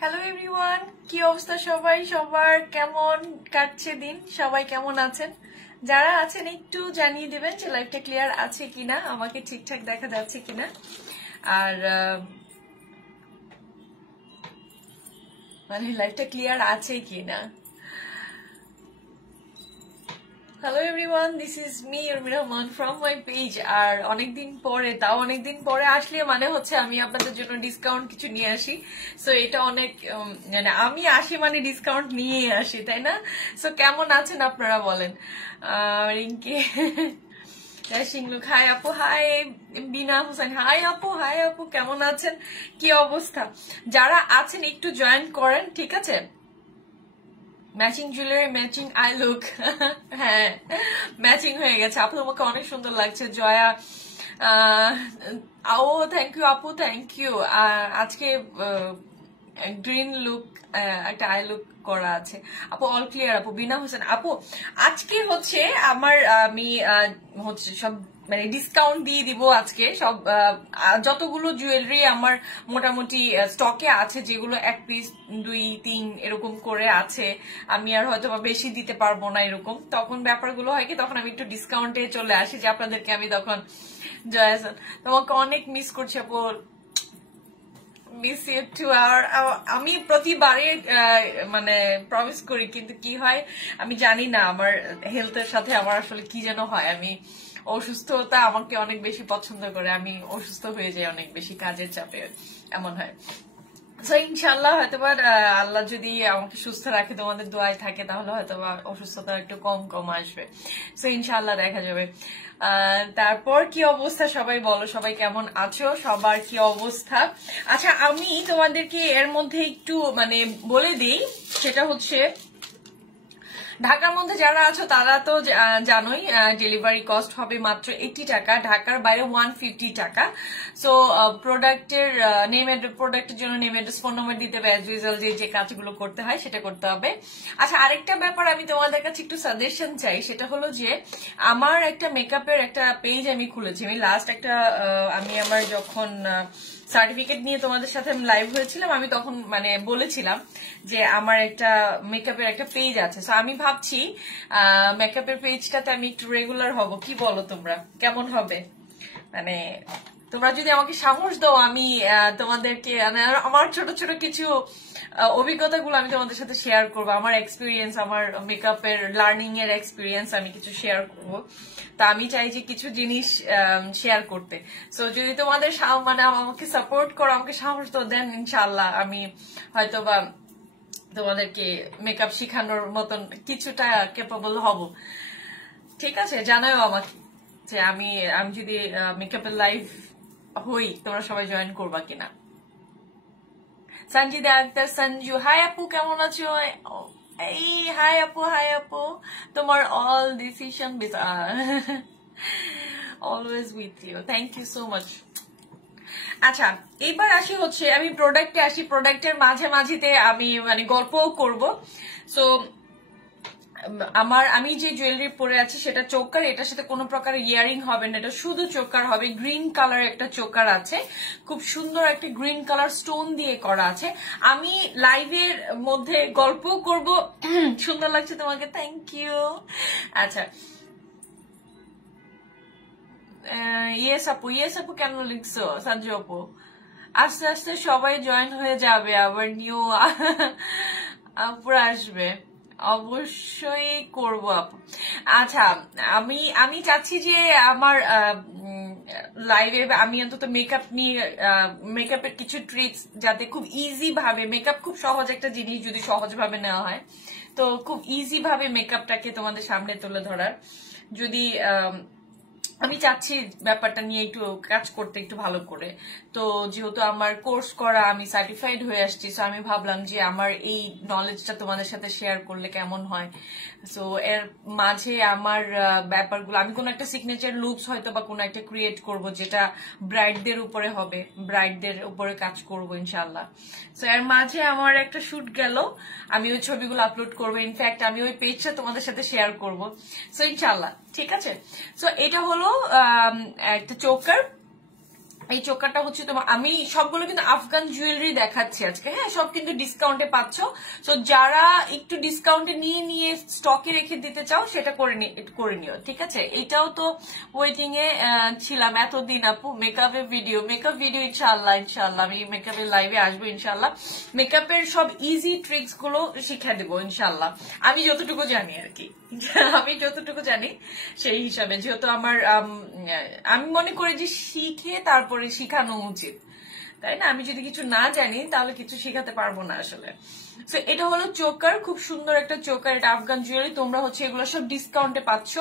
Hello everyone, কি অবস্থা সবাই? সবার কেমন কাটছে দিন? সবাই কেমন আছেন? যারা আছেন একটু জানিয়ে দেবেন যে লাইভটা ক্লিয়ার আছে কিনা, আমাকে ঠিকঠাক দেখা যাচ্ছে কিনা। আর মানে লাইভটা ক্লিয়ার আছে কিনা। Hello everyone, this is me Urmi Rahman from my page. আর অনেকদিন পরে আসলে মানে হচ্ছে আমি আপনাদের জন্য ডিসকাউন্ট কিছু নিয়ে আসি। সো এটা অনেক মানে আমি আসি মানে ডিসকাউন্ট নিয়ে আসি, তাই না? সো কেমন আছেন আপনারা বলেন? রিঙ্কি সিংলুক, হাই আপু, হাই বিনা হোসেন, হাই আপু কেমন আছেন? কি অবস্থা? যারা আছেন একটু জয়েন করেন, ঠিক আছে? Matching jewellery, matching I look. হ্যাঁ, ম্যাচিং হয়ে গেছে। আপু তোমাকে অনেক সুন্দর লাগছে। জয়া, ও থ্যাংক ইউ আপু, থ্যাংক ইউ। আজকে গ্রিন লুক, একটা আই লুক করা আছে আপু। অল ক্লিয়ার আপু। বিনা হোসেন আপু, আজকে হচ্ছে আমি হচ্ছে সব মানে ডিসকাউন্ট দিয়ে দিব আজকে। সব যতগুলো জুয়েলারি আমার মোটামুটি স্টকে আছে, যেগুলো 1 পিস 2 3 এরকম করে আছে, আমি আর হয়তো বেশি দিতে পারবো না এরকম। তখন ব্যাপারগুলো হয় কি, তখন আমি একটু ডিসকাউন্টে চলে আসি, যে আপনাদেরকে আমি তখন জয়াসন তোমাকে অনেক মিস করছি আপু। Miss you two. আর আমি প্রতিবারে মানে প্রমিস করি, কিন্তু কি হয় আমি জানি না, আমার হেলথের সাথে আমার আসলে কি যেন হয়। আমি অসুস্থতা আমাকে অনেক বেশি পছন্দ করে, আমি অসুস্থ হয়ে যাই অনেক বেশি কাজের চাপে, এমন হয়। তো ইনশাল্লাহ হয়তোবা আল্লাহ যদি আমাকে সুস্থ রাখে, তোমাদের দোয়ায় থাকে, তাহলে হয়তোবা অসুস্থতা একটু কম কম আসবে। তো ইনশাল্লাহ দেখা যাবে। তারপর কি অবস্থা সবাই বলো, সবাই কেমন আছো? সবার কি অবস্থা? আচ্ছা, আমি তোমাদেরকে এর মধ্যে একটু মানে বলে দিই, সেটা হচ্ছে ঢাকার মধ্যে যারা আছো তারা তো জানোই ডেলিভারি কস্ট হবে মাত্র 80 টাকা, ঢাকার বাইরে 150 টাকা। সো প্রোডাক্টের প্রোডাক্টের জন্য নেম অ্যাড্রেস, ফোন নাম্বার দিতে হবে, অ্যাজ ইউজুয়াল যে কাজগুলো করতে হয় সেটা করতে হবে। আচ্ছা, আরেকটা ব্যাপার আমি তোমাদের কাছে একটু সাজেশন চাই, সেটা হলো যে আমার একটা মেকআপের একটা পেজ আমি খুলেছি। আমি লাস্ট একটা আমি আমার যখন সার্টিফিকেট নিয়ে তোমাদের সাথে আমি লাইভ হয়েছিলাম, আমি তখন মানে বলেছিলাম যে আমার একটা মেকআপের একটা পেজ আছে। সো আমি ভাবছি মেকআপের পেজটাতে আমি একটু রেগুলার হব। কি বলো তোমরা, কেমন হবে? মানে তোমরা যদি আমাকে সাহস দাও, আমি তোমাদেরকে আমার ছোট ছোট কিছু অভিজ্ঞতাগুলো আমি তোমাদের সাথে শেয়ার করবো। আমার এক্সপিরিয়েন্স, আমার মেকআপের লার্নিং এর এক্সপিরিয়েন্স আমি কিছু শেয়ার করব। তা আমি চাই যে কিছু জিনিস শেয়ার করতে। সো যদি তোমাদের মানে আমাকে সাপোর্ট করো, আমাকে সাহস দাও, দেন ইনশাআল্লাহ আমি হয়তোবা তোমাদেরকে মেকআপ শেখানোর মতন কিছুটা ক্যাপাবল হব। ঠিক আছে, জানাও আমাকে যে আমি যদি মেকআপের লাইভ হই, তোমরা সবাই জয়েন করবা কিনা। সঞ্জিদা আক্তার সঞ্জু, হাই আপু কেমন আছো? এই হাই আপু, তোমার all decision always with you, thank you so much. আচ্ছা, এবার আসি হচ্ছে আমি প্রোডাক্টে আসি। প্রোডাক্টের মাঝেতে আমি মানে গল্পও করব। সো আমি যে জুয়েলারি পরে আছি সেটা চোকার, এটার সাথে কোনো প্রকার ইয়ারিং হবে না, এটা শুধু চোকার হবে। গ্রিন কালার একটা চোকার আছে, খুব সুন্দর একটা গ্রিন কালার স্টোন দিয়ে করা আছে। আমি লাইভের মধ্যে গল্পও করব। সুন্দর লাগছে তোমাকে, থ্যাংক ইউ। আচ্ছা, ইয়েস আপু কেন লিখছো সঞ্জু আপু? আস্তে আস্তে সবাই জয়েন হয়ে যাবে, আবার নিউ আপুরা আসবে, অবশ্যই করব আপু। আচ্ছা, আমি চাচ্ছি যে আমার লাইভে আমি অন্তত মেকআপ নিয়ে মেকআপের কিছু ট্রিক্স, যাতে খুব ইজি ভাবে, মেকআপ খুব সহজ একটা জিনিস যদি সহজ ভাবে নেওয়া হয়, তো খুব ইজি ভাবে মেকআপটাকে তোমাদের সামনে তুলে ধরার। যদি আমি চাচ্ছি ব্যাপারটা নিয়ে একটু কাজ করতে, একটু ভালো করে। তো যেহেতু আমার কোর্স করা, আমি সার্টিফাইড হয়ে আসছি, সো আমি ভাবলাম যে আমার এই নলেজটা তোমাদের সাথে শেয়ার করলে কেমন হয়। সো এর মাঝে আমার ব্যাপারগুলো, আমি কোনো একটা সিগনেচার লুকস হয়তো বা কোনো একটা ক্রিয়েট করব, যেটা ব্রাইডদের উপরে হবে, ব্রাইডদের উপরে কাজ করব ইনশাল্লাহ। সো এর মাঝে আমার একটা শুট গেল, আমি ওই ছবিগুলো আপলোড করবো। ইনফ্যাক্ট আমি ওই পেজটা তোমাদের সাথে শেয়ার করব। সো ইনশাল্লাহ, ঠিক আছে। সো এটা হলো একটা চোকার। এই চোকারটা হচ্ছে তোমার, আমি সবগুলো কিন্তু আফগান জুয়েলারি দেখাচ্ছি আজকে, হ্যাঁ সব কিন্তু ডিসকাউন্টে পাচ্ছ। তো যারা একটু ডিসকাউন্টে নিয়ে নিয়ে স্টকে রেখে দিতে চাও সেটা করে নিও, ঠিক আছে। এটাও তো ওয়েটিং এ ছিলাম এতদিন আপু, মেকআপ ভিডিও ইনশাআল্লাহ আমি মেকআপের লাইভে আসবো ইনশাআল্লাহ। মেকআপের সব ইজি ট্রিক্স গুলো শিখা দেবো ইনশাআল্লাহ, আমি যতটুকু জানি আর কি। আমি যতটুকু জানি সেই হিসাবে, যেহেতু আমার আমি মনে করি যে শিখে তারপরে শিখানো উচিত, তাই না? আমি যদি কিছু না জানি তাহলে কিছু শিখাতে পারবো না আসলে। তো এটা হলো চোকার, খুব সুন্দর একটা চোকার, এটা আফগান জুয়েলারি। তোমরা হচ্ছে এগুলো সব ডিসকাউন্টে পাচ্ছ।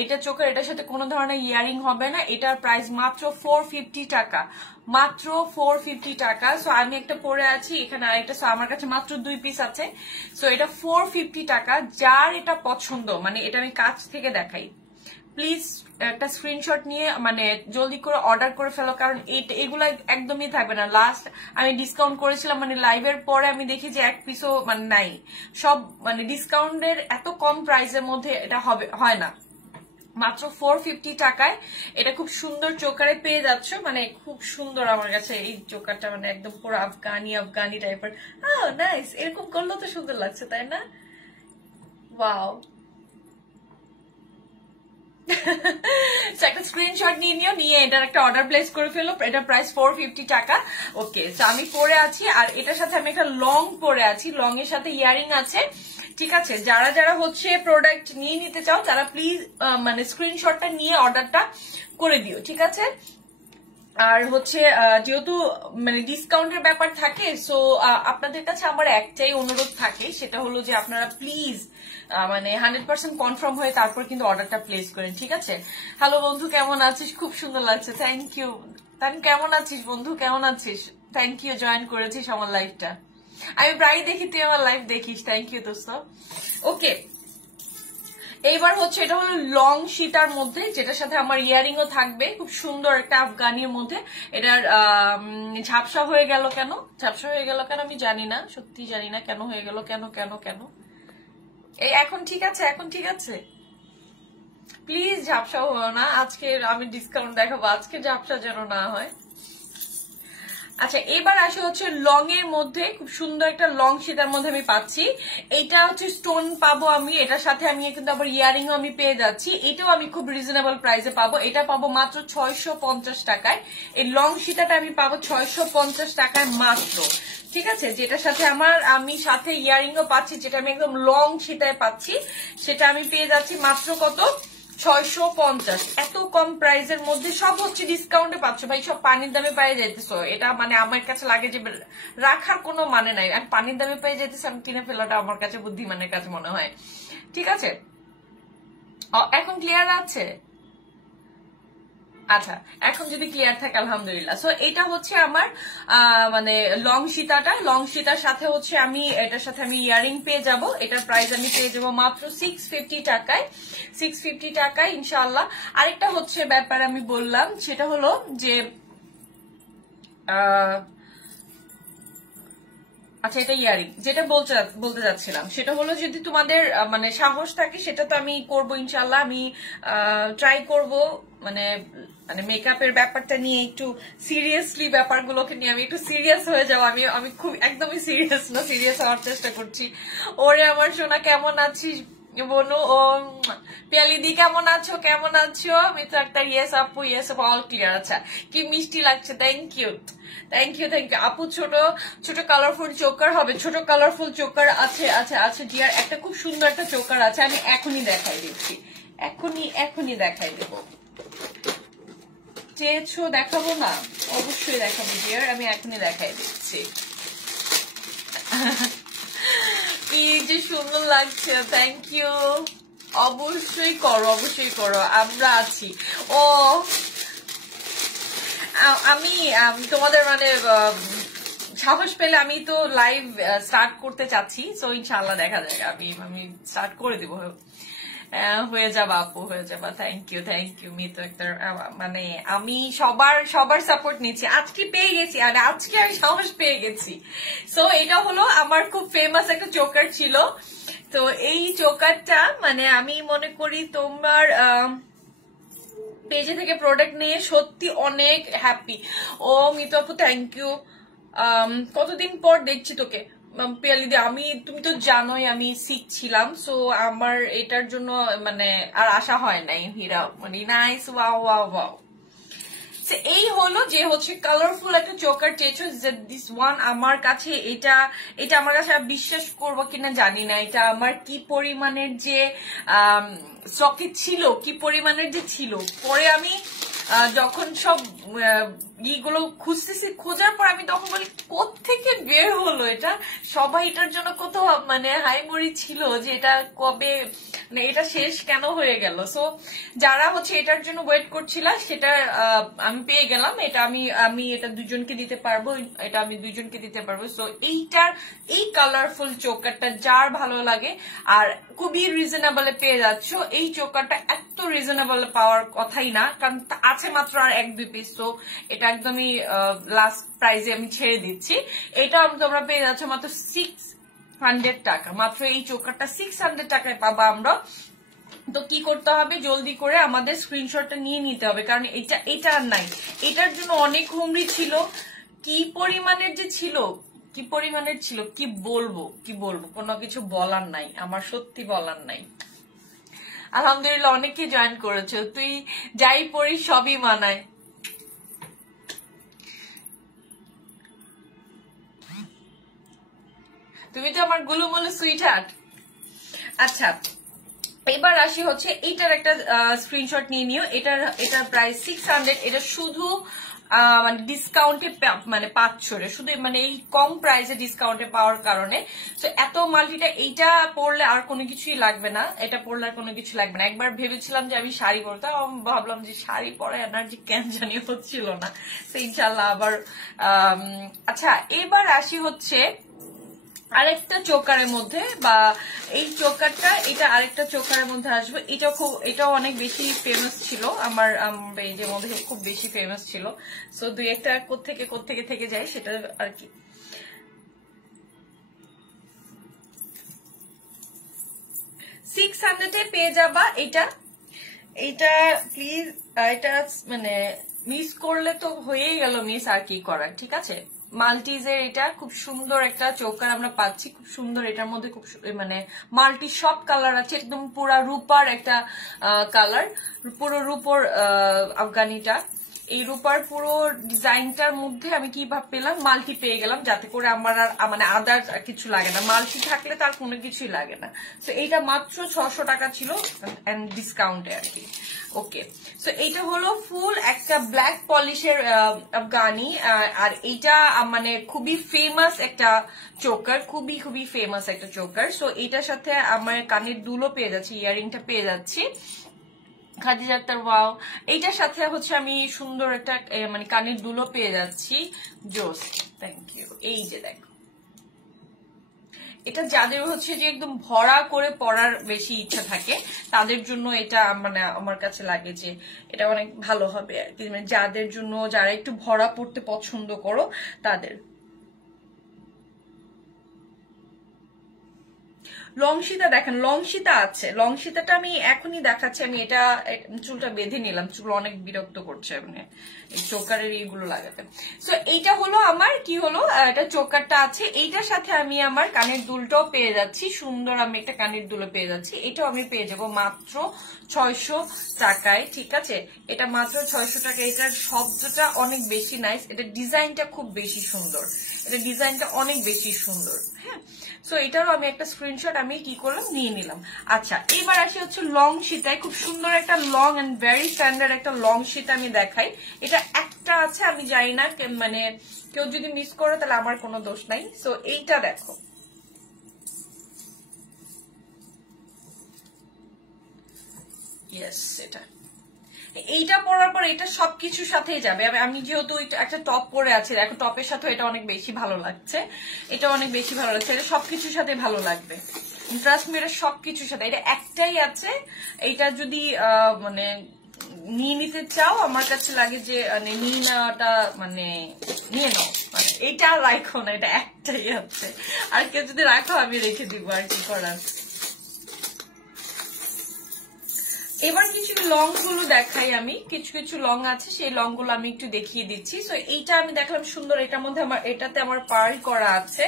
এটা চোকার, এটার সাথে কোনো ধরনের ইয়ারিং হবে না। এটার প্রাইস মাত্র 450 টাকা, মাত্র 450 টাকা। সো আমি একটা পরে আছি এখানে, আরেকটা, সো আমার কাছে মাত্র 2 পিস আছে। সো এটা 450 টাকা। যার এটা পছন্দ, মানে এটা আমি কাছ থেকে দেখাই, প্লিজ একটা স্ক্রিনশট নিয়ে মানে জলদি করে অর্ডার করে ফেলো, কারণ এগুলো একদমই থাকবে না। লাস্ট আমি ডিসকাউন্ট করেছিলাম, মানে লাইভের পরে আমি দেখি যে এক পিসও মানে নাই, সব মানে ডিসকাউন্টের এত কম প্রাইসের মধ্যে এটা হয় না। মাত্র 450 টাকায় এটা খুব সুন্দর চোকারে পেয়ে যাচ্ছ, মানে খুব সুন্দর আমার কাছে এই চোকারটা, মানে একদম পুরো আফগানি টাইপের। নাইস, এরকম করলেও তো সুন্দর লাগছে, তাই না? ওয়াও। একটা স্ক্রিনশট নিয়ে এটার একটা অর্ডার প্লেস করে ফেলো। এটার প্রাইস 450 টাকা। ওকে, তো আমি পরে আছি, আর এটার সাথে আমি একটা লং পরে আছি, লং এর সাথে ইয়ারিং আছে, ঠিক আছে। যারা যারা হচ্ছে প্রোডাক্ট নিয়ে নিতে চাও তারা প্লিজ মানে স্ক্রিনশটটা নিয়ে অর্ডারটা করে দিও, ঠিক আছে। আর হচ্ছে যেহেতু মানে ডিসকাউন্টের ব্যাপার থাকে, সো আপনাদের কাছে আমার একটাই অনুরোধ থাকে, সেটা হলো যে আপনারা প্লিজ মানে 100% কনফার্ম হয়ে তারপর কিন্তু অর্ডারটা প্লেস করেন, ঠিক আছে। হ্যালো বন্ধু, কেমন আছিস? খুব সুন্দর লাগছে, থ্যাংক ইউ। কেমন আছিস বন্ধু, কেমন আছিস? থ্যাংক ইউ, জয়েন করেছিস আমার লাইভটা। আমি প্রায় দেখি তুই আমার লাইভ দেখিস, থ্যাংক ইউ দোস্ত। ওকে, এইবার হচ্ছে এটা হলো লং সীতার মধ্যে, যেটার সাথে আমার ইয়ারিং ও থাকবে, খুব সুন্দর একটা আফগানির মধ্যে। এটার ঝাপসা হয়ে গেল কেন আমি জানি না, সত্যি জানি না কেন হয়ে গেল, কেন এই এখন ঠিক আছে, প্লিজ ঝাপসা হও না। আজকে আমি ডিসকাউন্ট দেখাবো, আজকে ঝাপসা যেন না হয়। আচ্ছা, এবার আসে হচ্ছে লং এর মধ্যে, খুব সুন্দর একটা লং সীতার মধ্যে আমি পাচ্ছি। এটা হচ্ছে স্টোন পাবো আমি, এটার সাথে আমি কিন্তু আবার ইয়ারিং ও আমি পেয়ে যাচ্ছি। এটাও আমি খুব রিজনেবল প্রাইসে পাবো, এটা পাবো মাত্র 650 টাকায়। এই লং সীতাটা আমি পাবো 650 টাকায় মাত্র, ঠিক আছে। যেটার সাথে আমি সাথে ইয়ারিং ও পাচ্ছি, যেটা আমি একদম লং সীতায় পাচ্ছি, সেটা আমি পেয়ে যাচ্ছি মাত্র কত? 650। এত কম প্রাইসের মধ্যে সব হচ্ছে ডিসকাউন্টে পাচ্ছ ভাই, সব পানির দামে পাই যাইতেছো। এটা মানে আমার কাছে লাগে যে রাখার কোনো মানে নাই, আর পানির দামে পাই যাইতেছে, আমি কিনে ফেলাটা আমার কাছে বুদ্ধিমানের কাছে মনে হয়, ঠিক আছে। এখন ক্লিয়ার আছে? আচ্ছা, এখন যদি ক্লিয়ার থাকে আলহামদুলিল্লাহ। সো এটা হচ্ছে আমার মানে লং সীতার সাথে হচ্ছে এটার সাথে আমি ইয়ারিং পেয়ে যাব। এটার প্রাইস আমি পেয়ে যাবো মাত্র 650 টাকায় ইনশাআল্লাহ। আরেকটা হচ্ছে ব্যাপার আমি বললাম, সেটা হলো যে আচ্ছা, এটা ইয়ারিং যেটা বলতে যাচ্ছিলাম, সেটা হলো যদি তোমাদের মানে সাহস থাকে, সেটা তো আমি করবো ইনশাল্লাহ। আমি ট্রাই করব মানে মানে মেকআপের ব্যাপারটা নিয়ে একটু সিরিয়াসলি, ব্যাপারগুলোকে নিয়ে আমি একটু সিরিয়াস হয়ে যাবো। আমি খুব একদমই সিরিয়াস হওয়ার চেষ্টা করছি। ওরে আমার সোনা, কেমন আছিস বনু? ও পিয়ালিদি, কেমন আছো? মিত্র আক্তার, ইয়েস আপু, অল ক্লিয়ার। আচ্ছা, কি মিষ্টি লাগছে, থ্যাংক ইউ আপু। ছোট কালারফুল চোকার হবে, ছোট কালারফুল চোকার আছে ডিয়ার। একটা খুব সুন্দর একটা চোকার আছে, আমি এখনই দেখাই দিচ্ছি, এখনই দেখাই দেবো। চেয়েছো দেখাবো না? অবশ্যই দেখাবো ডিয়ার, আমি এখনই দেখাই দিচ্ছি। কি যে সুন্দর লাগছে, থ্যাংক ইউ। অবশ্যই করো, আমরা আছি। ও আমি তোমাদের মানে সাহস পেলে আমি তো লাইভ স্টার্ট করতে চাচ্ছি, সো ইনশাআল্লাহ দেখা যাক, আমি স্টার্ট করে দিব। হয়ে যাবা আপু, হয়ে যাবা। Thank you Mit Akter. মানে আমি সবার সাপোর্ট নিচ্ছি, আজকে পেয়ে গেছি, আর আজকে আমি সাহস পেয়ে গেছি। সো এটা হলো আমার খুব ফেমাস একটা চোকার ছিল। তো এই চোকারটা মানে আমি মনে করি তোমার পেজে থেকে প্রোডাক্ট নিয়ে সত্যি অনেক হ্যাপি। ও মিতু আপু থ্যাংক ইউ। কতদিন পর দেখছি তোকে পিয়ালিদি। তুমি তো জানোই আমি সিক ছিলাম, সো আমার এটার জন্য মানে আর আশা হয় নাই হীরা মানে নাইস ওয়াও ওয়াও ওয়াও। এই হলো যে হচ্ছে কালারফুল একটা চোকার চেয়েছো, দিস ওয়ান আমার কাছে এটা আমার কাছে বিশ্বাস করবো কিনা জানি না, এটা আমার কি পরিমাণের যে স্টকে ছিল, কি পরিমাণের যে ছিল। পরে আমি যখন সব ইগুলো খুঁজতেছি, খোঁজার পর আমি তখন বলি কোত্থেকে বের হলো এটা, সবাই এটার জন্য কত মানে হাইমরি ছিল যে এটা কবে মানে এটা শেষ কেন হয়ে গেল। সো যারা হচ্ছে এটার জন্য ওয়েট করছিলা সেটা আমি পেয়ে গেলাম। এটা আমি এটা দুজনকে দিতে পারবো, এটা আমি দুজনকে দিতে পারবো। সো এই কালারফুল চোকারটা যার ভালো লাগে আর খুবই রিজনেবলে পেয়ে যাচ্ছ। এই চোকারটা এত রিজনেবল পাওয়ার কথাই না, কারণ আছে মাত্র আর 1-2 পিস। তো এটা একদমই লাস্ট প্রাইজে আমি ছেড়ে দিচ্ছি। এটা তোমরা পেয়ে যাচ্ছ মাত্র 600 টাকা। মাত্র এই চোকারটা 600 টাকায় পাবা আমরা। তো কি করতে হবে, জলদি করে আমাদের স্ক্রিনশটটা নিয়ে নিতে হবে, কারণ এটা আর নাই। এটার জন্য অনেক হুমড়ি ছিল, কি পরিমাণের যে ছিল, কি পরিমাণের ছিল কি বলবো কোনো কিছু বলার নাই, আমার সত্যি বলার নাই। আলহামদুলিল্লাহ অনেকে জয়েন করেছো, তুই যাই পড়িস সবই মানায়। তুমি তো আমার গুলুমুলু সুইট হার্ট। আচ্ছা এবার আসি হচ্ছে এইটার একটা স্ক্রিনশট নিয়ে নিও। এটার প্রাইস 600। এটা শুধু মানে ডিসকাউন্টে মানে পাচ্ছ রে, শুধু মানে এই কম প্রাইসে ডিসকাউন্টে পাওয়ার কারণে। তো এত মাল্টিটা এইটা পরলে আর কোনো কিছুই লাগবে না, এটা পরলে আর কোনো কিছু লাগবে না। একবার ভেবেছিলাম যে আমি শাড়ি পরতাম, ভাবলাম যে শাড়ি পরে এনার্জি কেন জানি হচ্ছিল না। তো ইনশাল্লাহ আবার আচ্ছা এবার আসি হচ্ছে আরেকটা চোকারের মধ্যে, বা এই চোকারটা এটা আরেকটা চোকারের মধ্যে আসবে। এটাও অনেক বেশি ফেমাস ছিল আমার পেজের মধ্যে, খুব বেশি ফেমাস ছিল। সো দুই একটা কোত্থেকে থেকে যায় সেটা আর কি। $600 পেয়ে যাবা এটা প্লিজ। এটা মানে মিস করলে তো হয়েই গেল মিস, আর কি করার। ঠিক আছে, মাল্টিজের এটা খুব সুন্দর একটা চোকার আমরা পাচ্ছি, খুব সুন্দর। এটার মধ্যে খুব মানে মাল্টি সব কালার আছে, একদম পুরা রূপার একটা কালার, পুরো রূপর আফগানিটা। এই রূপার পুরো ডিজাইনটার মধ্যে আমি কি পেলাম, মাল্টি পেয়ে গেলাম, যাতে করে আমার আর মানে আদার কিছু লাগে না। মাল্টি থাকলে তার কোনো কিছুই লাগে না। তো এইটা মাত্র 600 টাকা ছিল এন্ড ডিসকাউন্টে আর কি। ওকে, সো এইটা হলো ফুল একটা ব্ল্যাক পলিশের আফগানি। আর এইটা মানে খুবই ফেমাস একটা চোকার, খুবই ফেমাস একটা চোকার। সো এইটার সাথে আমার কানের দুলও পেয়ে যাচ্ছি, ইয়ারিংটা পেয়ে যাচ্ছি খাদিজা আক্তার ওয়াও। এইটার সাথে হচ্ছে আমি সুন্দর একটা মানে কানের দুলও পেয়ে যাচ্ছি। জোস, থ্যাংক ইউ। এই যে দেখো, এটা যাদের হচ্ছে যে একদম ভরা করে পরার বেশি ইচ্ছা থাকে তাদের জন্য এটা মানে আমার কাছে লাগে যে এটা অনেক ভালো হবে আর কি। মানে যাদের জন্য, যারা একটু ভরা পড়তে পছন্দ করো তাদের। লংশিতা দেখেন, লংশিতা আছে, লংশিতাটা আমি এখনই দেখাচ্ছি। আমি এটা চুলটা বেঁধে নিলাম, চুল অনেক বিরক্ত করছে মানে এই চোকারের এইগুলো লাগাতে। সো এইটা হলো আমার কি হলো, এটা চোকারটা আছে। এইটার সাথে আমি আমার কানের দুলটাও পেয়ে যাচ্ছি, সুন্দর আমি একটা কানের দুলও পেয়ে যাচ্ছি। এটাও আমি পেয়ে যাবো মাত্র 600 টাকায়। ঠিক আছে, এটা মাত্র 600 টাকা। এটার শব্দটা অনেক বেশি নাইস, এটা ডিজাইনটা খুব বেশি সুন্দর, এটা ডিজাইনটা অনেক বেশি সুন্দর। হ্যাঁ, সো এটারও আমি একটা স্ক্রিনশট আমি কি করলাম নিয়ে নিলাম। আচ্ছা এবার আসি হচ্ছে লং সীতায়, খুব সুন্দর একটা লং এন্ড ভেরি স্ট্যান্ডার্ড একটা লং সীতা আমি দেখাই। এটা একটা আছে, আমি জানি না মানে কেউ যদি মিস করে তাহলে আমার কোনো দোষ নাই। সো এইটা দেখো, ইয়েস এটা, এইটা পরার পর এটা সবকিছুর সাথেই যাবে। আমি যেহেতু একটা টপ পরে আছি, দেখো টপের সাথে এটা অনেক বেশি ভালো লাগছে, এটা অনেক বেশি ভালো লাগছে, এটা সবকিছুর সাথে ভালো লাগবে। ট্রাস্ট মি, এটা সবকিছুর সাথে। এটা একটাই আছে, এইটা যদি মানে নিয়ে নিতে চাও আমার কাছে লাগে যে মানে নিয়ে নেওয়াটা মানে নিয়ে নাও, মানে এইটা রাখো না, এটা একটাই আছে। আর কেউ যদি রাখো আমি রেখে দিব, আর কি করার। এবার কিছু লং গুলো দেখাই আমি, কিছু কিছু লং আছে সেই লং গুলো আমি একটু দেখিয়ে দিচ্ছি। সো এইটা আমি দেখলাম সুন্দর, এটার মধ্যে আমার এটাতে আমার পার্ল করা আছে,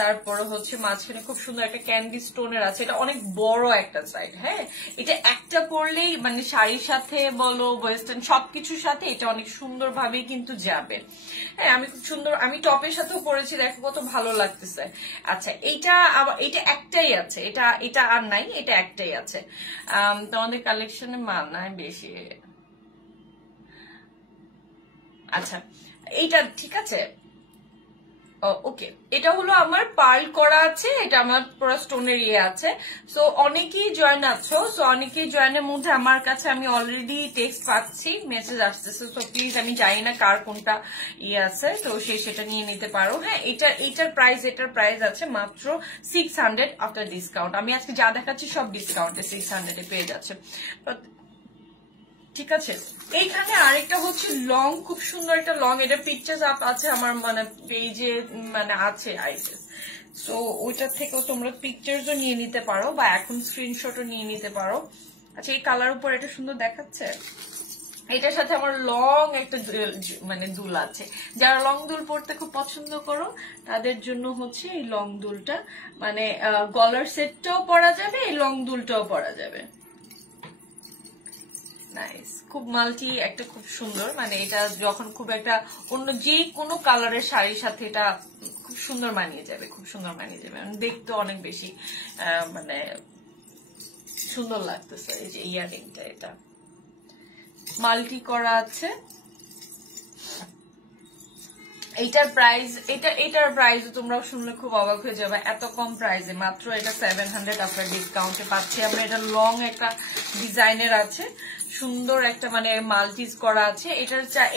তারপরে হচ্ছে মাঝখানে খুব সুন্দর একটা ক্যান্ডি স্টোনের আছে, এটা অনেক বড় একটা সাইড। হ্যাঁ, এটা একটা পরলেই মানে শাড়ির সাথে বলো ওয়েস্টার্ন সবকিছুর সাথে এটা অনেক সুন্দর ভাবে কিন্তু যাবে। হ্যাঁ, আমি খুব সুন্দর, আমি টপের সাথেও পরেছি, দেখো কত ভালো লাগতেছে। আচ্ছা, এইটা এটা একটাই আছে, এটা এটা আর নাই, এটা একটাই আছে। তোমাদের কালেকশনে মানায় বেশি। আচ্ছা, এইটা ঠিক আছে। ওকে, এটা হলো আমার পার্ল করা আছে, এটা আমার পুরো স্টোনের ইয়ে আছে। সো অনেকেই জয়েন আছো, সো অনেকেই জয়েনের মধ্যে আমার কাছে আমি অলরেডি টেক্সট পাচ্ছি, মেসেজ আসতেছে। সো প্লিজ, আমি জানি না কার কোনটা ইয়ে আছে, তো সেটা নিয়ে নিতে পারো। হ্যাঁ, এটার প্রাইস আছে মাত্র 600 আফটার ডিসকাউন্ট। আমি আজকে যা দেখাচ্ছি সব ডিসকাউন্টে 600 পেয়ে যাচ্ছে, ঠিক আছে। এইখানে আরেকটা হচ্ছে লং, খুব সুন্দর একটা লং, এটা পিকচার্স আপ আছে আমার মানে পেজে, মানে আছে আইসেস। সো ওইটার থেকেও তোমরা পিকচার্সও নিয়ে নিতে পারো বা এখন স্ক্রিনশটও নিয়ে নিতে পারো। আচ্ছা, এই কালার উপর এটা সুন্দর দেখাচ্ছে। এটার সাথে আমার লং একটা মানে দুল আছে, যারা লং দুল পরতে খুব পছন্দ করো তাদের জন্য হচ্ছে এই লং দুলটা, মানে গলার সেটটাও পরা যাবে, এই লং দুলটাও পরা যাবে। নাইস, খুব মাল্টি একটা, খুব সুন্দর, মানে এটা যখন খুব একটা অন্য যে কোনো কালারের শাড়ির সাথে এটা খুব সুন্দর মানিয়ে যাবে, খুব সুন্দর মানিয়ে যাবে, দেখতে অনেক বেশি মানে সুন্দর লাগতেছে। এই যে ইয়ারিংটা, এটা মাল্টি করা আছে। এটার প্রাইস তোমরা শুনলে খুব অবাক হয়ে যাবে, এত কম প্রাইসে মাত্র এটা 700 আপনার ডিসকাউন্টে পাচ্ছি আমরা। এটা লং একটা ডিজাইনের আছে, সুন্দর একটা মানে মাল্টিজ করা আছে।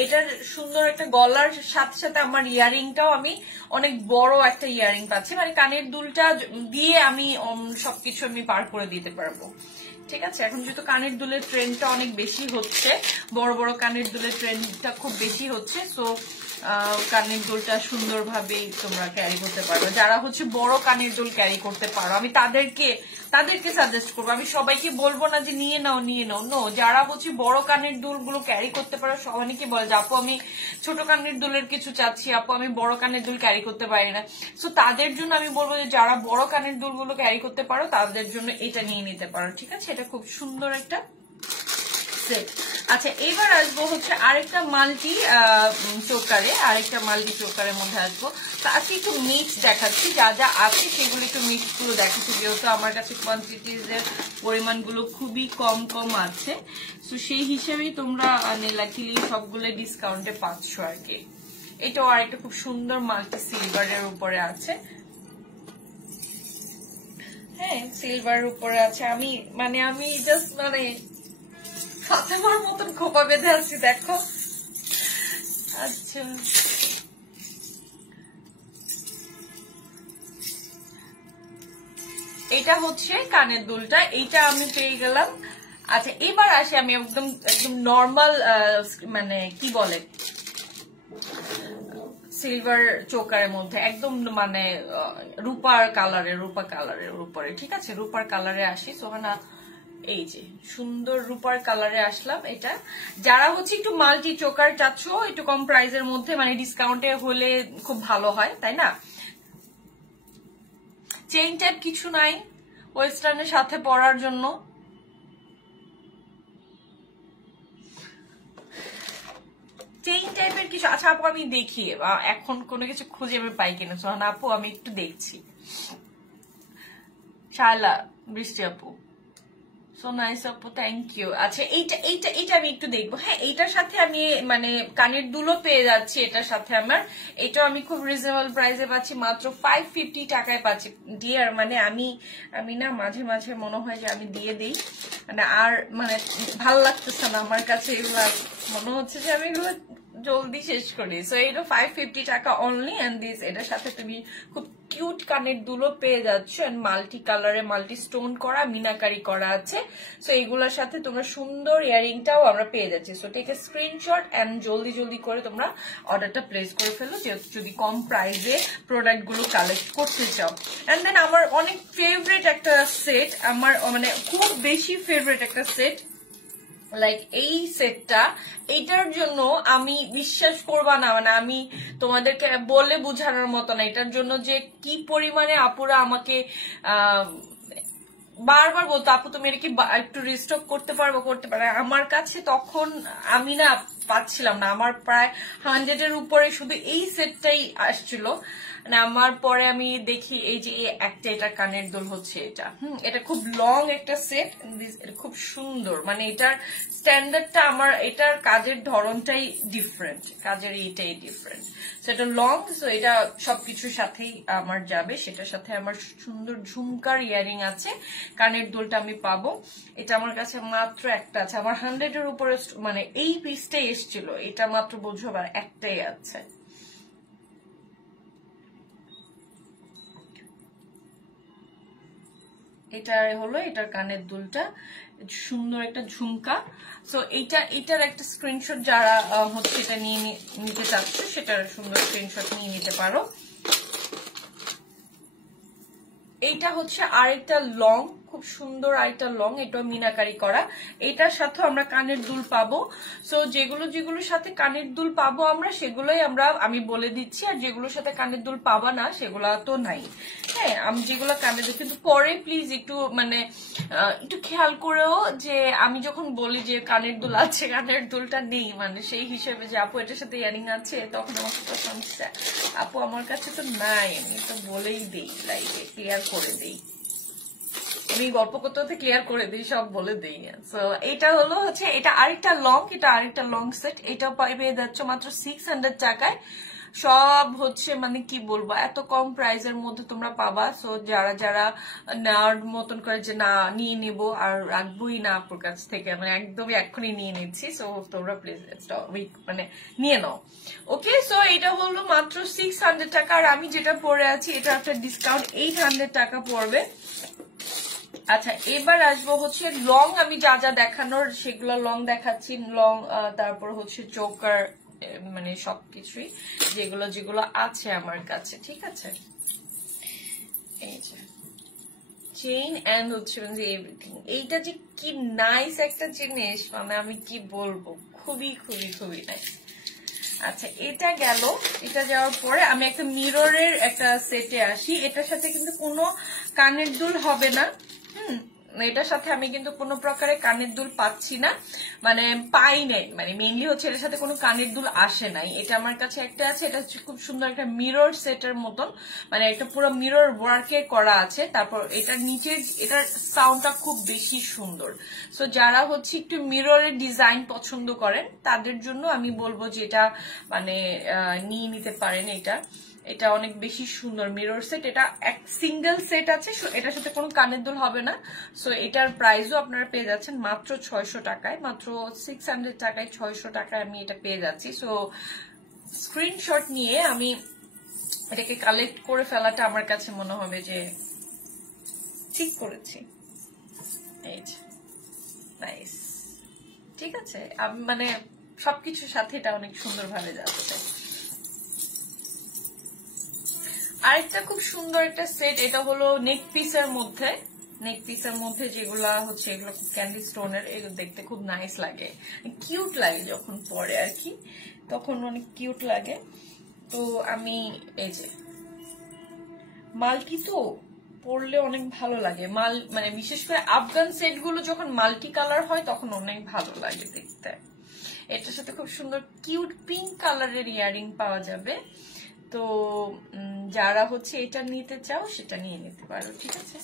এটার সুন্দর একটা গলার সাথে সাথে আমার ইয়ারিংটাও আমি অনেক বড় একটা ইয়ারিং পাচ্ছি, মানে কানের দুলটা দিয়ে আমি সবকিছু আমি পার করে দিতে পারবো। ঠিক আছে, এখন যেহেতু কানের দুলের ট্রেন্ডটা অনেক বেশি হচ্ছে, বড় বড় কানের দুলের ট্রেন্ডটা খুব বেশি হচ্ছে, সো কানের দুলটা সুন্দরভাবে তোমরা ক্যারি করতে পারো। যারা হচ্ছে বড় কানের দুল ক্যারি করতে পারো, আমি তাদেরকে সাজেস্ট করবো। আমি সবাইকে বলবো না যে নিয়ে নাও নো, যারা হচ্ছে বড় কানের দুল গুলো ক্যারি করতে পারো, অনেকে বলে যে আপু আমি ছোট কানের দুলের কিছু চাচ্ছি, আপু আমি বড় কানের দুল ক্যারি করতে পারি না। সো তাদের জন্য আমি বলবো যে যারা বড় কানের দুল গুলো ক্যারি করতে পারো তাদের জন্য এটা নিয়ে নিতে পারো। ঠিক আছে, এটা খুব সুন্দর একটা সেট। আচ্ছা, এবার আসবো হচ্ছে আরেকটা মাল্টি চোকারের মধ্যে আসবো। তো আজকে একটু মিক্স দেখাচ্ছি, যা যা আছে সেগুলো একটু মিক্স গুলো দেখাচ্ছি, যেহেতু আমার কাছে কোয়ান্টিটিজ এর পরিমাণগুলো খুবই কম আছে। তো সেই হিসেবেই তোমরা লাকিলি সবগুলো ডিসকাউন্টে পাচ্ছ আর কি। এটাও আরেকটা খুব সুন্দর মাল্টি সিলভারের উপরে আছে। হ্যাঁ, সিলভারের উপরে আছে। আমি জাস্ট ফাতেমার মতন খোপা বেঁধে আছি, দেখো। আচ্ছা, এটা হচ্ছে কানের দুলটা, এইটা আমি পেয়ে গেলাম। আচ্ছা, এবার আসি আমি একদম নর্মাল মানে কি বলে সিলভার চোকারের মধ্যে, একদম মানে রূপা কালারের উপরে। ঠিক আছে, রূপার কালারে আসি। সোহানা, এই যে সুন্দর রূপার কালারে আসলাম। এটা যারা হচ্ছে একটু মাল্টি চোকার চাচ্ছ একটু কম প্রাইসের মধ্যে, মানে ডিসকাউন্টে হলে খুব ভালো হয়, তাই না? চেইন টাইপ কিছু নাই ওয়েস্টার্নের সাথে পরার জন্য। চেইন টাইপের কিছু, আচ্ছা আপু আমি দেখি এখন কোনো কিছু খুঁজে আমি পাই কিনা। সোহানা আপু আমি একটু দেখছি। শায়লা বৃষ্টি আপু, সো নাইস আপু, থ্যাংক ইউ। আচ্ছা, এইটা আমি একটু দেখবো। হ্যাঁ, এইটার সাথে আমি মানে কানের দুলও পেয়ে যাচ্ছি এটার সাথে আমার। এটাও আমি খুব রিজনেবল প্রাইসে পাচ্ছি, মাত্র 550 টাকায় পাচ্ছি। ডিয়ার মানে আমি না মাঝে মাঝে মনে হয় যে আমি দিয়ে দিই, মানে আর মানে ভাল লাগতেছে না আমার কাছে এগুলো, মনে হচ্ছে যে আমি এগুলো জলদি শেষ করি। সো এটা 550 টাকা অনলি, এন্ড দিস এটার সাথে তুমি খুব কিউট কানের দুলও পেয়ে যাচ্ছ, এন্ড মাল্টি কালারে মাল্টি স্টোন করা মিনাকারি করা আছে। সো এগুলোর সাথে তোমরা সুন্দর ইয়ারিংটাও আমরা পেয়ে যাচ্ছি। So take a screenshot and জলদি জলদি করে তোমরা অর্ডারটা প্লেস করে ফেলো যদি কম প্রাইসে প্রোডাক্ট গুলো কালেক্ট করতে চাও। এন্ড দেন আমার অনেক ফেভারিট একটা সেট, আমার মানে খুব বেশি ফেভারিট একটা সেট, লাইক এই সেটটা, এইটার জন্য আমি বিশ্বাস করবা না, মানে আমি তোমাদেরকে বলে বুঝানোর মতো না এটার জন্য যে কি পরিমাণে আপুরা আমাকে বারবার বলতো, আপু তুমি এটা কি একটু রিস্টক করতে পারবো, করতে পারো। আমার কাছে তখন আমি না পাচ্ছিলাম না, আমার প্রায় 100 এর উপরে শুধু এই সেটটাই আসছিল। মানে আমার পরে আমি দেখি এই যে একটা এটা কানের দুল হচ্ছে, এটা খুব লং একটা সেট, এটা খুব সুন্দর, মানে এটার স্ট্যান্ডার্ডটা আমার, এটার কাজের ধরনটাই ডিফারেন্ট, কাজের এইটাই ডিফারেন্ট। সেটা লং, সো এটা সবকিছুর সাথেই আমার যাবে। সেটার সাথে আমার সুন্দর ঝুমকার ইয়ারিং আছে, কানের দুলটা আমি পাবো। এটা আমার কাছে মাত্র একটা আছে, আমার 100 এর উপরে মানে এই পিসটাই এসছিল, এটা মাত্র বোঝো আবার একটাই আছে। এটা হলো এটার কানের দুলটা, সুন্দর একটা ঝুমকা। সো এটার একটা স্ক্রিনশট যারা হচ্ছে এটা নিয়ে নিতে চাচ্ছ, সেটার সুন্দর স্ক্রিনশট নিয়ে নিতে পারো। এইটা হচ্ছে আরেকটা লং, খুব সুন্দর আরেকটা লং, এটা মিনাকারি করা। এটার সাথে আমরা কানের দুল পাবো। সো যেগুলোর সাথে কানের দুল পাবো আমরা, সেগুলোই আমি বলে দিচ্ছি, আর যেগুলোর সাথে কানের দুল পাবা না সেগুলো তো নাই। হ্যাঁ, আমি যেগুলো কানের দুল, কিন্তু পরে প্লিজ একটু মানে একটু খেয়াল করেও, যে আমি যখন বলি যে কানের দুল আছে, কানের দুলটা নেই, মানে সেই হিসেবে যে আপু এটার সাথে ইয়ারিং আছে, তখন আমাকে তো সমস্যা, আপু আমার কাছে তো নাই, আমি তো বলেই দিই, লাইভে ক্লিয়ার করে দিই, আমি গল্প করতে করতে ক্লিয়ার করে দিই, সব বলে দিই। সো এটা হলো হচ্ছে এটা আরেকটা লং, এটা আরেকটা লং সেট, এটাও পেয়ে যাচ্ছ মাত্র 600 টাকায়। সব হচ্ছে মানে কি বলবো, এত কম প্রাইসের মধ্যে তোমরা পাবা। সো যারা নেওয়ার মতন করে যে না নিয়ে নিব আর রাখবোই না আপুর কাছ থেকে, মানে একদমই এক্ষুনি নিয়ে নিচ্ছি। সো তোমরা প্লিজ মানে নিয়ে নাও। ওকে, সো এটা হলো মাত্র 600 টাকা, আর আমি যেটা পরে আছি এটা একটা ডিসকাউন্ট 800 টাকা পড়বে। আচ্ছা, এবার আসবো হচ্ছে লং, আমি যা যা দেখানোর সেগুলো লং দেখাচ্ছি, লং, তারপর হচ্ছে চোকার, মানে সবকিছুই যেগুলো আছে আমার কাছে, ঠিক আছে। এই যে চেইন এন্ড হচ্ছে এভরিথিং, এইটা যে কি নাইস একটা জিনিস, মানে আমি কি বলবো, খুবই খুবই খুবই নাইস। আচ্ছা, এটা গেল, এটা যাওয়ার পরে আমি একটা মিররের একটা সেটে আসি। এটার সাথে কিন্তু কোনো কানের দুল হবে না, এটার সাথে আমি কিন্তু কোনো প্রকারে কানের দুল পাচ্ছি না, মানে পাই নাই, মানে মেইনলি হচ্ছে এটার সাথে কোনো কানের দুল আসে নাই। এটা আমার কাছে একটা আছে, এটা হচ্ছে খুব সুন্দর একটা মিরর সেটের মতন, মানে একটা পুরো মিরর ওয়ার্কে করা আছে। তারপর এটার নিচে এটার সাউন্ডটা খুব বেশি সুন্দর। সো যারা হচ্ছে একটু মিররের ডিজাইন পছন্দ করেন তাদের জন্য আমি বলবো যে এটা মানে নিয়ে নিতে পারেন। এটা অনেক বেশি সুন্দর মিরর সেট, এটা এক সিঙ্গেল সেট আছে, এটার সাথে কোনো কানের দুল হবে না। সো এটার প্রাইসও আপনারা পেয়ে যাচ্ছেন মাত্র 600 টাকায়, মাত্র 600 টাকায় 600 টাকায় আমি এটা পেয়ে যাচ্ছি। সো স্ক্রিনশট নিয়ে আমি এটাকে কালেক্ট করে ফেলাটা আমার কাছে মনে হবে যে ঠিক করেছি। এই যে নাইস, ঠিক আছে, আমি মানে সবকিছুর সাথে এটা অনেক সুন্দর ভাবে যাচ্ছে। আরেকটা খুব সুন্দর একটা সেট, এটা হলো নেক পিসের মধ্যে যেগুলা হচ্ছে, এগুলো খুব ক্যান্ডি স্টোনের, এগুলো দেখতে খুব নাইস লাগে, কিউট লাগে যখন পরে আর কি, তখন অনেক কিউট লাগে। তো আমি এই যে মাল্টি তো পরলে অনেক ভালো লাগে, মানে বিশেষ করে আফগান সেট গুলো যখন মাল্টি কালার হয় তখন অনেক ভালো লাগে দেখতে। এটার সাথে খুব সুন্দর কিউট পিঙ্ক কালারের ইয়ারিং পাওয়া যাবে। তো যারা হচ্ছে এটা নিতে চাও সেটা নিয়ে নিতে পারো, ঠিক আছে।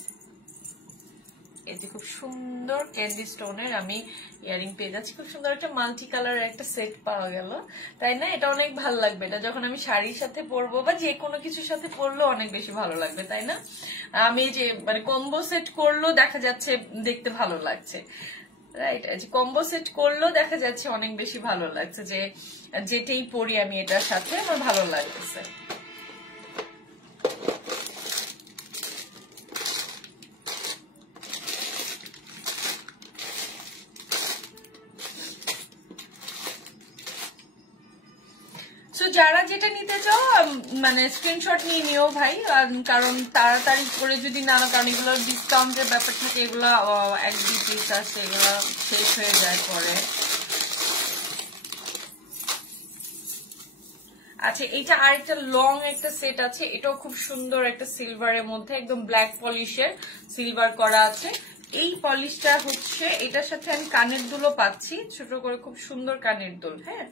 এই যে খুব সুন্দর ক্যান্ডি স্টোনের আমি ইয়ারিং পেয়ে যাচ্ছি, খুব সুন্দর একটা মাল্টি কালারের একটা সেট পাওয়া গেল, তাই না? এটা অনেক ভালো লাগবে, এটা যখন আমি শাড়ির সাথে পরবো বা যে কোনো কিছুর সাথে পরলেও অনেক বেশি ভালো লাগবে, তাই না? আমি যে মানে কম্বো সেট করলেও দেখা যাচ্ছে দেখতে ভালো লাগছে, রাইট? কম্বো সেট করলেও দেখা যাচ্ছে অনেক বেশি ভালো লাগছে, যে যেটাই পরি আমি এটার সাথে আমার ভালো লাগতেছে। মানে স্ক্রিনশট নিয়ে নিও ভাই, কারণ তাড়াতাড়ি করে যদি না, কারণ এগুলো ডিসকাউন্টের ব্যাপার থাকে, এগুলো 1-2 পিস আছে, এগুলো শেষ হয়ে যায় পরে। আচ্ছা, এটা আরেকটা লং একটা সেট আছে, এটাও খুব সুন্দর একটা সিলভারের মধ্যে, একদম ব্ল্যাক পলিশের সিলভার করা আছে। এই পলিশটা হচ্ছে, এটার সাথে আমি কানের দুলও পাচ্ছি, ছোট করে খুব সুন্দর কানের দুল। হ্যাঁ,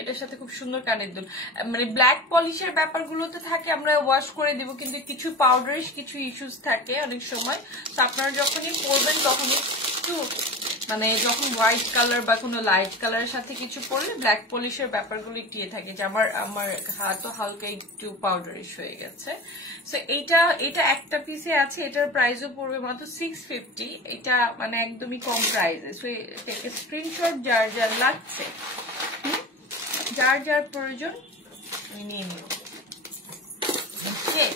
এটার সাথে খুব সুন্দর কানের দুল। মানে ব্ল্যাক পলিশের ব্যাপারগুলোতে থাকে আমরা ওয়াশ করে দিব, কিন্তু কিছু পাউডারিশ কিছু ইস্যুস থাকে অনেক সময়। তো আপনারা যখনই পরবেন তখনই একটু মানে যখন হোয়াইট কালার বা কোনো লাইট কালারের সাথে কিছু পরলে ব্ল্যাক পলিশের ব্যাপারগুলো একটু থাকে, যে আমার হাতও হালকা একটু পাউডারিশ হয়ে গেছে। সো এটা একটা পিসে আছে, এটার প্রাইসও পড়বে মাত্র 650। এটা মানে একদমই কম প্রাইসে। সো এটাকে স্ক্রিনশট যার যার লাগছে, যার যার প্রয়োজন নিয়ে নিব। ওকে,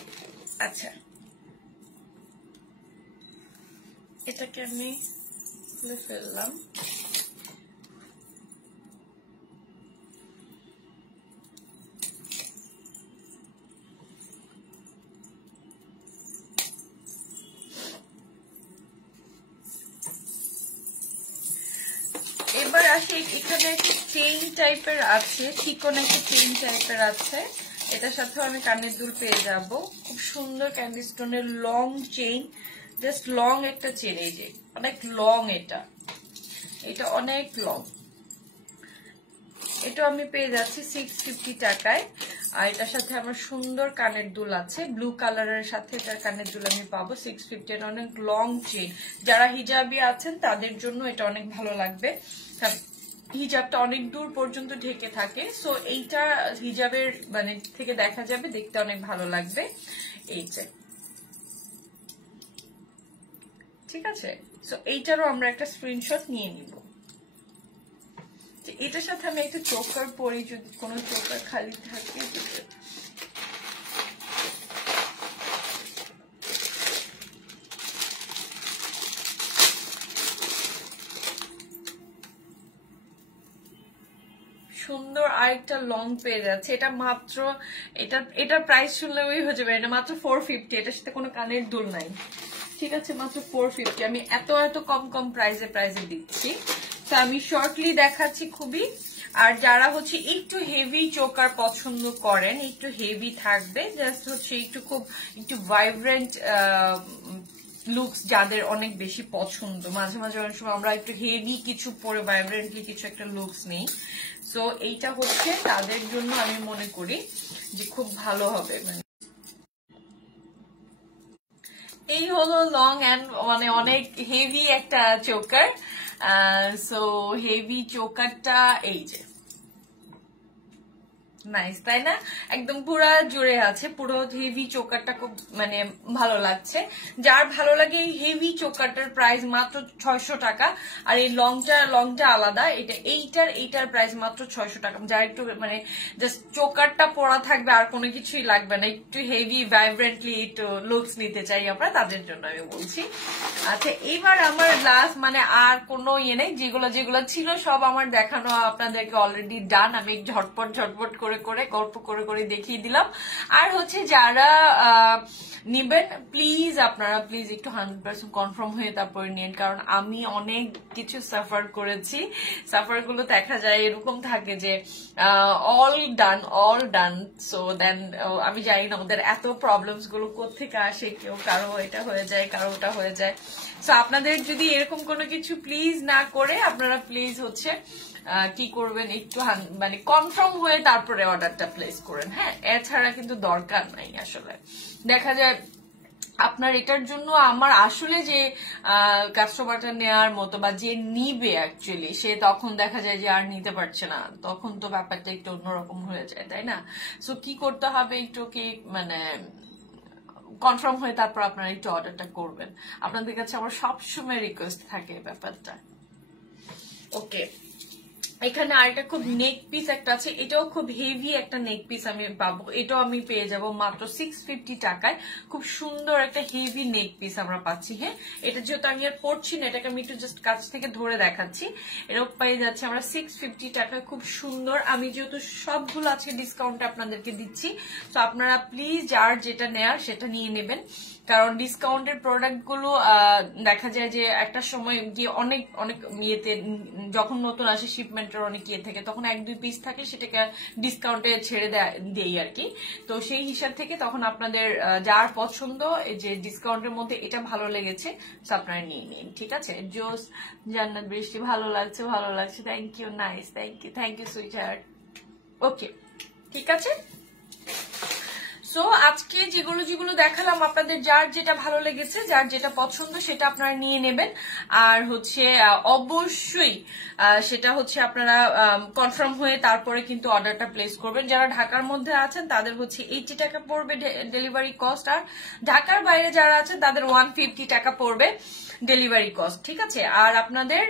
আচ্ছা, এটাকে আমি খুলে ফেললাম। এবার আসি, এখানে একটা চেইন টাইপের আছে, চিকন একটা চেইন টাইপের আছে, এটার সাথেও আমি কানের দুল পেয়ে যাব। খুব সুন্দর ক্যান্ডি স্টোনের লং চেইন, জাস্ট লং একটা চেন, এই যে অনেক লং, এটা অনেক লং। এটা আমি পেয়ে যাচ্ছি 650 টাকায়। আর এটার সাথে আমার সুন্দর কানের দুল আছে, ব্লু কালারের সাথে এটার কানের দুল আমি পাবো 650। এটা অনেক লং চেইন, যারা হিজাবি আছেন তাদের জন্য এটা অনেক ভালো লাগবে, হিজাবটা অনেক দূর পর্যন্ত ঢেকে থাকে। সো এইটা হিজাবের মানে থেকে দেখা যাবে, দেখতে অনেক ভালো লাগবে। এই যে, ঠিক আছে। সো এইটারও আমরা একটা স্ক্রিনশট নিয়ে নিব। এটার সাথে আমি একটা চোকার পরি, যদি কোনো চোকার খালি থাকে। সুন্দর আরেকটা লং পেয়ে যাচ্ছে, এটা মাত্র, এটার প্রাইস শুনলে ওই হয়ে যাবে, এটা মাত্র 450। এটার সাথে কোনো কানের দুল নাই, ঠিক আছে, মাত্র 450। আমি এত কম প্রাইসে দিচ্ছি। তো আমি শর্টলি দেখাচ্ছি খুবই। আর যারা হচ্ছে একটু হেভি চোকার পছন্দ করেন, একটু হেভি থাকবে, জাস্ট হচ্ছে একটু ভাইব্রেন্ট লুকস যাদের অনেক বেশি পছন্দ, মাঝে মাঝে অনেক সময় আমরা একটু হেভি কিছু পরে ভাইব্রেন্টলি কিছু একটা লুকস নেই। সো এইটা হচ্ছে তাদের জন্য আমি মনে করি যে খুব ভালো হবে। মানে এই হলো লং অ্যান্ড মানে অনেক হেভি একটা চোকার। সো হেভি চোকারটা এই যে নাইস, তাই না? একদম পুরা জুড়ে আছে, পুরো হেভি চোকারটা খুব মানে ভালো লাগছে। যার ভালো লাগে এই হেভি চোকারটার প্রাইস মাত্র 600 টাকা। আর এই লংটা আলাদা, এইটার প্রাইস মাত্র 600 টাকা। যার একটু মানে জাস্ট চোকারটা পরা থাকবে আর কোনো কিছুই লাগবে না, একটু হেভি ভাইব্রেন্টলি একটু লুকস নিতে চাই আমরা, তাদের জন্য আমি বলছি। আচ্ছা, এবার আমার লাস্ট মানে আর কোনো ইয়ে নেই, যেগুলো ছিল সব আমার দেখানো আপনাদেরকে অলরেডি ডান। আমি ঝটপট করে গল্প করে দেখিয়ে দিলাম। আর হচ্ছে যারা নিবেন, প্লিজ আপনারা প্লিজ একটু 100% কনফার্ম হয়ে তারপরে নিন, কারণ আমি অনেক কিছু সাফার করেছি। সাফার গুলো দেখা যায় এরকম থাকে যে অল ডান। সো দেন আমি জানি না ওদের এত প্রবলেমস গুলো কোত্থেকে আসে, কারো এটা হয়ে যায়, কারো ওটা হয়ে যায়। সো আপনাদের যদি এরকম কোনো কিছু প্লিজ না করে, আপনারা প্লিজ হচ্ছে কি করবেন, একটু মানে কনফার্ম হয়ে তারপরে অর্ডারটা প্লেস করেন। হ্যাঁ, এছাড়া কিন্তু দরকার নাই। আসলে দেখা যায় আপনার এটার জন্য আমার আসলে যে কাস্টমারটা নেওয়ার মতো বা যে নিবে অ্যাকচুয়ালি, সে তখন দেখা যায় যে আর নিতে পারছে না, তখন তো ব্যাপারটা একটু অন্যরকম হয়ে যায়, তাই না? সো কি করতে হবে, একটু কি মানে কনফার্ম হয়ে তারপর আপনারা একটু অর্ডারটা করবেন। আপনাদের কাছে আমার সবসময় রিকোয়েস্ট থাকে ব্যাপারটা। ওকে, এখানে আরেকটা খুব নেক পিস একটা আছে, এটাও খুব হেভি একটা নেক পিস আমি পাবো, এটাও আমি পেয়ে যাব মাত্র 650 টাকায়। খুব সুন্দর একটা হেভি নেক পিস আমরা পাচ্ছি। হ্যাঁ, এটা যেহেতু আমি আর পড়ছি না, এটাকে আমি একটু জাস্ট কাছ থেকে ধরে দেখাচ্ছি। এটাও পেয়ে যাচ্ছে আমরা 650 টাকায়, খুব সুন্দর। আমি যেহেতু সবগুলো আজকে ডিসকাউন্টে আপনাদেরকে দিচ্ছি, তো আপনারা প্লিজ যার যেটা নেয়ার সেটা নিয়ে নেবেন, কারণ ডিসকাউন্টের প্রোডাক্ট গুলো দেখা যায় যে একটা সময় গিয়ে অনেক অনেক ইয়েতে, যখন নতুন আসে শিপমেন্টের অনেক ইয়ে থাকে, তখন 1-2 পিস থাকে, সেটাকে ডিসকাউন্টে ছেড়ে দেই আর কি। তো সেই হিসাব থেকে তখন আপনাদের যার পছন্দ, যে ডিসকাউন্টের মধ্যে এটা ভালো লেগেছে, আপনারা নিয়ে নিন, ঠিক আছে? জোস জান্নাত বৃষ্টি, ভালো লাগছে, ভালো লাগছে, thank you, nice, thank you sweetheart. Okay, ঠিক আছে। সো আজকে যেগুলো যেগুলো দেখালাম, আপনাদের যার যেটা ভালো লেগেছে, যার যেটা পছন্দ, সেটা আপনারা নিয়ে নেবেন। আর হচ্ছে অবশ্যই সেটা হচ্ছে আপনারা কনফার্ম হয়ে তারপরে কিন্তু অর্ডারটা প্লেস করবেন। যারা ঢাকার মধ্যে আছেন তাদের হচ্ছে 80 টাকা পড়বে ডেলিভারি কস্ট, আর ঢাকার বাইরে যারা আছেন তাদের 150 টাকা পড়বে ডেলিভারি কস্ট, ঠিক আছে? আর আপনাদের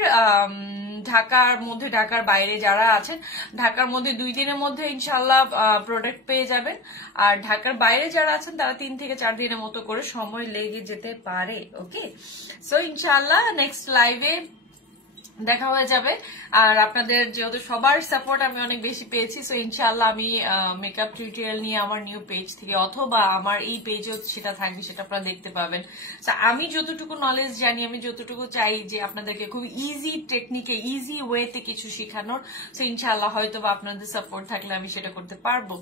ঢাকার মধ্যে, ঢাকার বাইরে যারা আছেন, ঢাকার মধ্যে 2 দিনের মধ্যে ইনশাল্লাহ প্রোডাক্ট পেয়ে যাবেন। আর ঢাকার বাইরে যারা আছেন তারা 3 থেকে 4 দিনের মতো করে সময় লেগে যেতে পারে। ওকে, সো ইনশাল্লাহ নেক্সট লাইভে দেখা হয়ে যাবে। আর আপনাদের যেহেতু সবার সাপোর্ট আমি অনেক বেশি পেয়েছি, সো ইনশাআল্লাহ আমি মেকআপ টিউটোরিয়াল নিয়ে আমার নিউ পেজ থেকে, অথবা আমার এই পেজেও সেটা থাকবে, সেটা আপনারা দেখতে পাবেন। আমি যতটুকু নলেজ জানি, আমি যতটুকু চাই যে আপনাদেরকে খুব ইজি টেকনিকে, ইজি ওয়েতে কিছু শেখানোর, সো ইনশাআল্লাহ হয়তো বা আপনাদের সাপোর্ট থাকলে আমি সেটা করতে পারবো।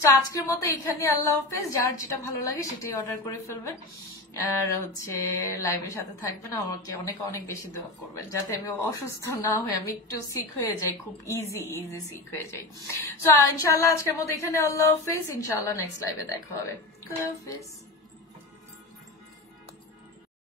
সো আজকের মতো এখানে, আল্লাহ হাফেজ। যার যেটা ভালো লাগে সেটাই অর্ডার করে ফেলবেন, আর হচ্ছে লাইভের সাথে থাকবেন। আমাকে অনেক অনেক বেশি দোয়া করবেন যাতে আমি অসুস্থ না হয়ে আমি একটু সিক হয়ে যাই, খুব ইজি সিক হয়ে যাই। সো ইনশাআল্লাহ আজকের মতো এখানে, আল্লাহ হাফেজ। ইনশাআল্লাহ নেক্সট লাইভে দেখা হবে। আল্লাহ হাফেজ।